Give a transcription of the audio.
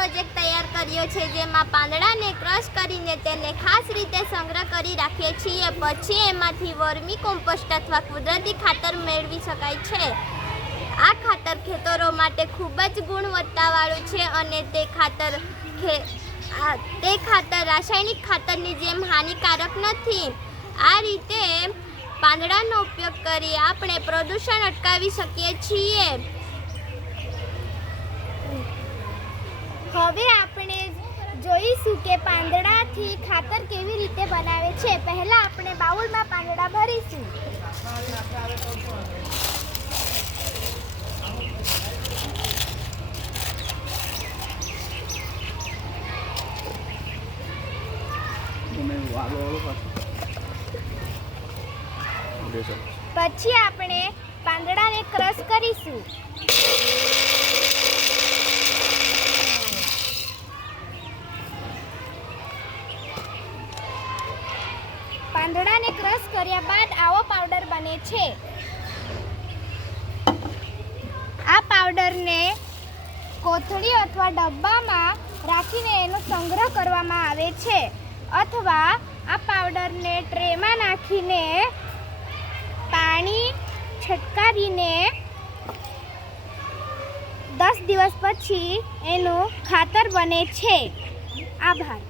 Project તૈયાર કર્યો છે, જેમાં પાંદડાને ક્રશ કરીને તેને ખાસ રીતે સંગ્રહ કરી રાખીએ છીએ. પછી એમાંથી વર્મી કોમ્પોસ્ટ અથવા કુદરતી ખાતર મેળવી શકાય છે. આ ખાતર ખેતરો માટે ખૂબ જ ગુણવત્તાવાળું છે અને તે ખાતર તે ખાતર રાસાયણિક ખાતરની જેમ હાનિકારક નથી. આ રીતે પાંદડાનો ઉપયોગ કરી આપણે પ્રદૂષણ અટકાવી શકીએ છીએ. હવે આપણે જોઈશું કે પાંદડાથી ખાતર કેવી રીતે બનાવે છે. પહેલા આપણે બાઉલમાં પાંદડા ભરીશું. પછી આપણે પાંદડાને ક્રશ કરીશું. પાંદડાને ક્રશ કર્યા બાદ આવો પાવડર બને છે. આ પાવડરને કોથળી અથવા ડબ્બામાં રાખીને એનો સંગ્રહ કરવામાં આવે છે. અથવા આ પાવડરને ટ્રેમાં નાખીને પાણી છટકાવીને દસ દિવસ પછી એનું ખાતર બને છે. આભાર.